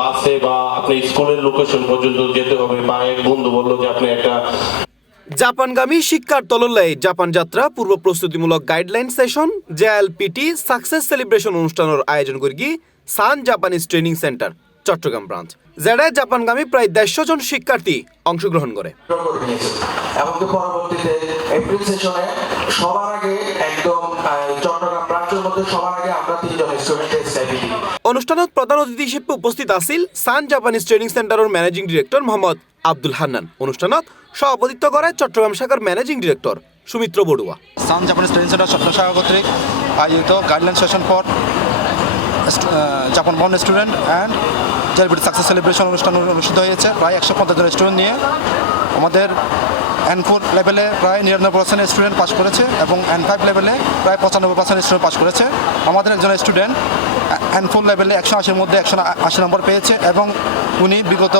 বাসে বা আপনি স্কুলের লোকেশন পর্যন্ত যেতে হবে, বা এক বন্ধু বললো যে আপনি একটা জাপানগামী শিক্ষার তলল্লাই জাপান যাত্রা পূর্ব প্রস্তুতিমূলক guideline session JLPT success celebration অনুষ্ঠানের আয়োজন করি Sun Japanese training centre Chattogram branch যেটা জাপানগামী প্রায় 150 জন শিক্ষার্থী অংশগ্রহণ করে। এমনকি পরবর্তীতে এপ্রিল সেশনে সবার আগে একদম চট্টগ্রাম ব্রাঞ্চের মধ্যে সবার আগে আমরা 3 জন স্টুডেন্ট এসআইপি অনুষ্ঠানত প্রধান অতিথি হিসেবে উপস্থিত আছিল সান জাপানিজ ট্রেনিং সেন্টারের ম্যানেজিং ডিরেক্টর মোহাম্মদ আব্দুল হান্নান। অনুষ্ঠানত সভাপতিত্ব করে চট্টগ্রাম শাখার managing director Sumitra Barua. Sun Japanese training centre Chattogram শাখা কর্তৃক আয়োজিত গাইডলাইন সেশন ফর জাপান বর্ন student and JLPT success celebration অনুষ্ঠান অনুষ্ঠিত হয়েছে। প্রায় 150 জন স্টুডেন্ট নিয়ে আমাদের N4 লেভেলে প্রায় 99% স্টুডেন্ট পাস করেছে এবং N5 লেভেলে প্রায় 95% স্টুডেন্ট পাস করেছে। আমাদের একজন স্টুডেন্ট N4 লেভেলে 180-র মধ্যে 180 নম্বর পেয়েছে এবং উনি বিগত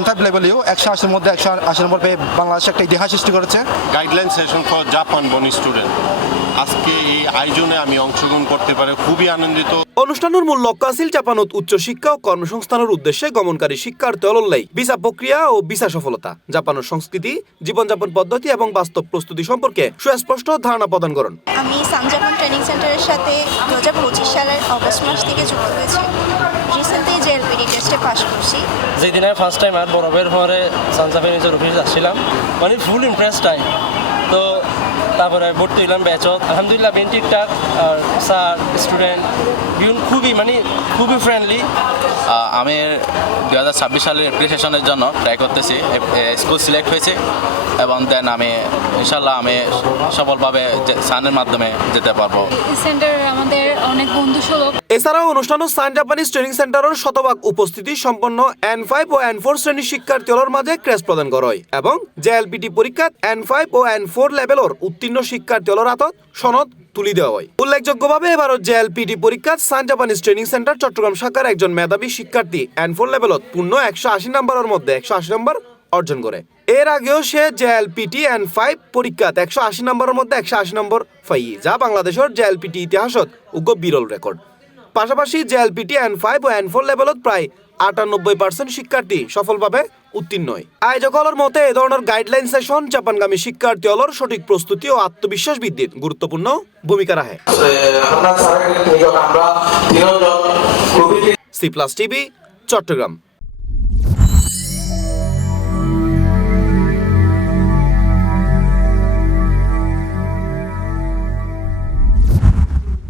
N5 লেভেলেও 180-র মধ্যে 180 নম্বর পেয়ে বাংলাদেশে একটা ইতিহাস সৃষ্টি করেছে। গাইডলাইন সেশন ফর জাপান বর্ন স্টুডেন্ট, আজকে এই আয়োজনে আমি অংশগ্রহণ করতে পারে খুবই আনন্দিত। অনুষ্ঠানের মূল লক্ষ্য আছিল জাপানত উচ্চশিক্ষা ও কর্মসংস্থানের উদ্দেশ্যে গমনকারী শিক্ষার্থী অলল্লাই ভিসা প্রক্রিয়া ও ভিসা সফলতা, জাপানের সংস্কৃতি, জীবনযাপন পদ্ধতি এবং বাস্তব প্রস্তুতি সম্পর্কে সুস্পষ্ট ধারণা প্রদান করেন। আমি সান জাপান ট্রেনিং সেন্টারের সাথে 2025 সালের অগস্ট মাস থেকে যুক্ত হয়েছি। রিসেন্টলি জেএলপিটি টেস্টে পাস করছি। যেদিন আমি ফার্স্ট টাইম আর বরফের পরে সান জাপানিজের অফিসে আসছিলাম, মানে ফুল ইমপ্রেস টাইম। তো তারপরে ভর্তি হইলাম ব্যাচত, আলহামদুলিল্লাহ বেন ঠিকঠাক, আর স্যার স্টুডেন্ট খুবই ফ্রেন্ডলি। আমি 2026 সালের এপ্রিল সেশনের জন্য ট্রাই করতেছি, স্কুল সিলেক্ট হয়েছে এবং দেন আমি ইনশাল্লাহ আমি সফলভাবে সানের মাধ্যমে যেতে পারবো। সেন্টার আমাদের অনেক বন্ধু সুলভ। এছাড়াও অনুষ্ঠানে সান জাপানিজ ট্রেনিং সেন্টারের শতভাগ উপস্থিতি সম্পন্ন N5 ও N4 শ্রেণীর শিক্ষার্থীদের মাঝে ক্রেস প্রদান করা হয় এবং জেএলপিটি পরীক্ষাত N5 ও N4 লেভেলের উত্তীর্ণ শিক্ষার্থীদের হাতত সনদ তুলি দেওয়া হয়। উল্লেখযোগ্যভাবে এবারও জেএলপিটি পরীক্ষাত Sun Japanese training centre Chattogram শাখার একজন মেধাবী শিক্ষার্থী N4 লেভেলত পূর্ণ 180 নম্বরের মধ্যে 180 নম্বর অর্জন করে। এর আগেও সে জেএলপিটি N5 পরীক্ষাত 180 নম্বরের মধ্যে 180 নম্বর পাই, যা বাংলাদেশের জেএলপিটি ইতিহাসত উগ্র বিরল রেকর্ড। পাশাপাশি জেএলপিটি N5 ও N4 লেভেলত প্রায় 98% শিক্ষার্থী সফলভাবে উত্তীর্ণ হয়। আয়োজকদের মতে এই ধরনের গাইডলাইন সেশন জাপানগামী শিক্ষার্থী হলর সঠিক প্রস্তুতি ও আত্মবিশ্বাস বৃদ্ধির গুরুত্বপূর্ণ ভূমিকা রাখে। আমরা C+ TV চট্টগ্রাম।